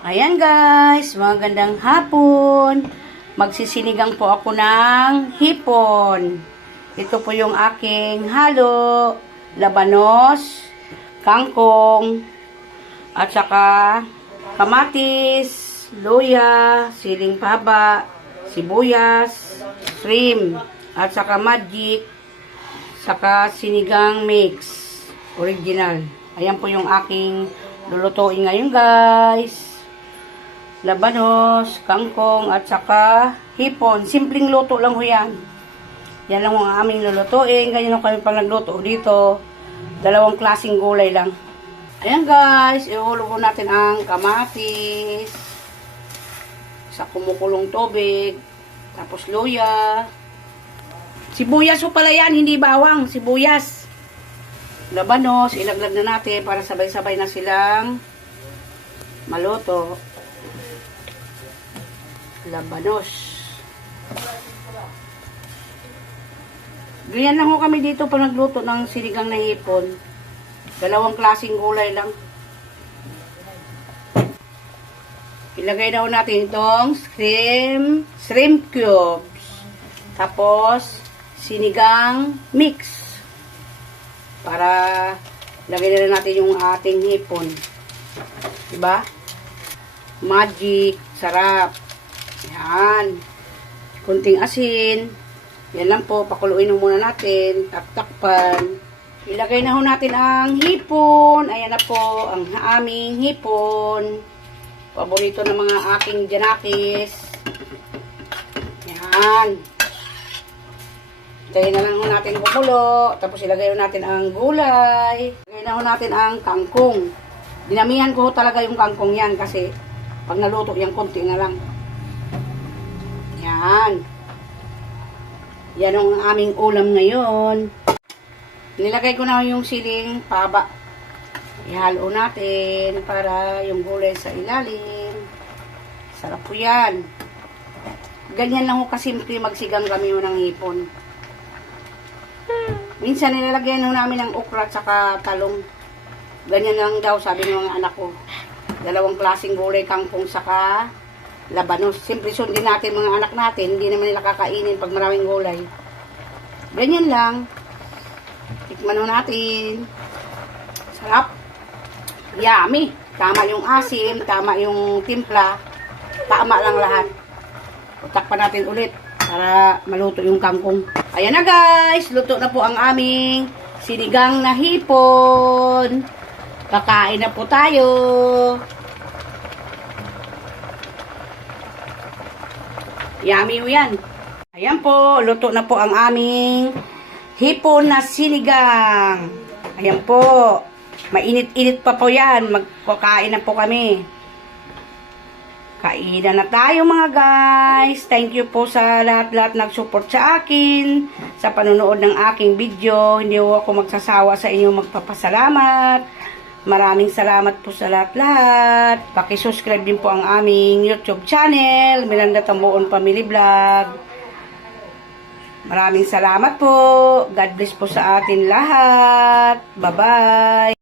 Ayan guys, magandang hapon. Magsisinigang po ako ng hipon. Ito po yung aking halo, labanos, kangkong, at saka kamatis, luya, siling paba, sibuyas, shrimp, at saka magic, saka sinigang mix, original. Ayan po yung aking lulutuin ngayon guys labanos, kangkong, at saka hipon. Simpleng luto lang ho yan. Yan lang ang aming lulutuin. Ganyan lang kami pag nagluto dito. Dalawang klaseng gulay lang. Ayan guys, ihulog natin ang kamatis sa kumukulong tubig. Tapos luya. Sibuyas ho pala yan, hindi bawang. Sibuyas. Labanos, ilaglag na natin para sabay-sabay na silang maluto labanos. Ganyan lang ho kami dito pag nagluto ng sinigang na hipon. Dalawang klaseng gulay lang. Ilagay ho natin itong shrimp, shrimp cubes. Tapos, sinigang mix. Para lagay na natin yung ating hipon. Diba? Magic, sarap. Yan. Kunting asin. Yan lang po. Pakuluin muna natin. Taktakpan. Ilagay na ho natin ang hipon. Ayan na po ang aming hipon. Paborito ng mga aking janakis. Yan. Ilagay na lang ho natin kumulo. Tapos ilagay ho natin ang gulay. Ilagay na ho natin ang kangkong. Dinamihan ko talaga yung kangkong yan kasi pag naluto yan, konti na lang. Yan. Yan ang aming ulam ngayon. Nilagay ko na yung siling paba. Ihalo natin para yung gulay sa ilalim. Sarap po yan. Ganyan lang ko kasimple magsigang kami ng hipon. Minsan nilalagyan namin ng okra at saka talong. Ganyan lang daw sabi ng anak ko. Dalawang klaseng gulay kangkong saka labanos. Siyempre sundin natin mga anak natin. Hindi naman nila kakainin pag maraming gulay. Ganyan lang. Tikman natin. Sarap. Yummy. Tama yung asim, tama yung timpla. Tama lang lahat. Utakpan natin ulit para maluto yung kangkong. Ayan na guys, luto na po ang aming sinigang na hipon. Kakain na po tayo. Yummy yan. Ayan po, luto na po ang aming hipon na sinigang. Ayan po. Mainit-init pa po yan. Magkakain na po kami. Kainan na tayo mga guys. Thank you po sa lahat-lahat nag-support sa akin. Sa panonood ng aking video. Hindi ako magsasawa sa inyo magpapasalamat. Maraming salamat po sa lahat-lahat. Pakisubscribe din po ang aming YouTube channel, Miranda Tambuon Family Vlog. Maraming salamat po. God bless po sa atin lahat. Bye-bye.